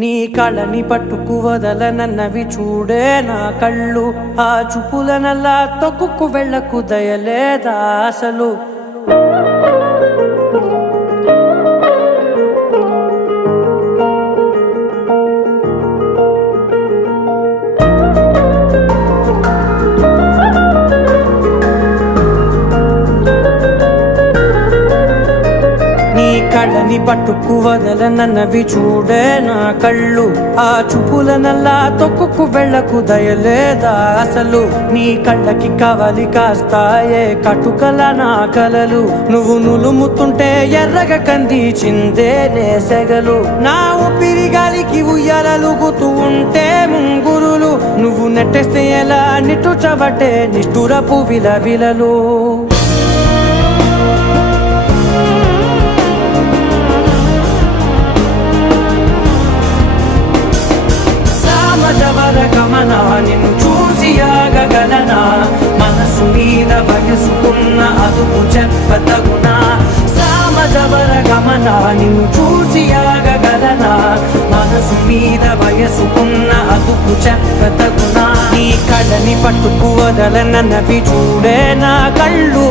నీ కళని పట్టుకు వదలనన్నవి చూడే నా కళ్ళు. ఆ చూపులనల్లా తొక్కుకు వెళ్ళకు దయలేదా అసలు. కళ్ళని పట్టుకు వదలనన్నవి చూడే నా కళ్ళు. ఆ చూపులనల్లా తొక్కుకు వెళ్ళకు దయలేదా అసలు. నీ కళ్ళకి కవలి కాస్తాయే కటుకల నా కలలు. నువ్వు నులుముతుంటే ఎర్రగ కంది చిందే నేసెగలు. నా ఊపిరి గాలికి ఉయ్యాలలుగుతూ ఉంటే ముంగురులు. నువ్వు నెట్టేస్తే ఎలా నిట్టుచబట్టే నిష్ఠురపు విలవిలలు. నిన్ను చూసి ఆగగలనా, మనసు మీద వయసుకున్న అదుపు చెప్పతగునా. సామజవర గమన నిన్ను చూసి ఆగగలనా, మనసు మీద వయసుకున్న అదుపు చెప్పతగునా. నీ కళ్ళని పట్టుకు వదలనన్నవి చూడే నా కళ్ళు.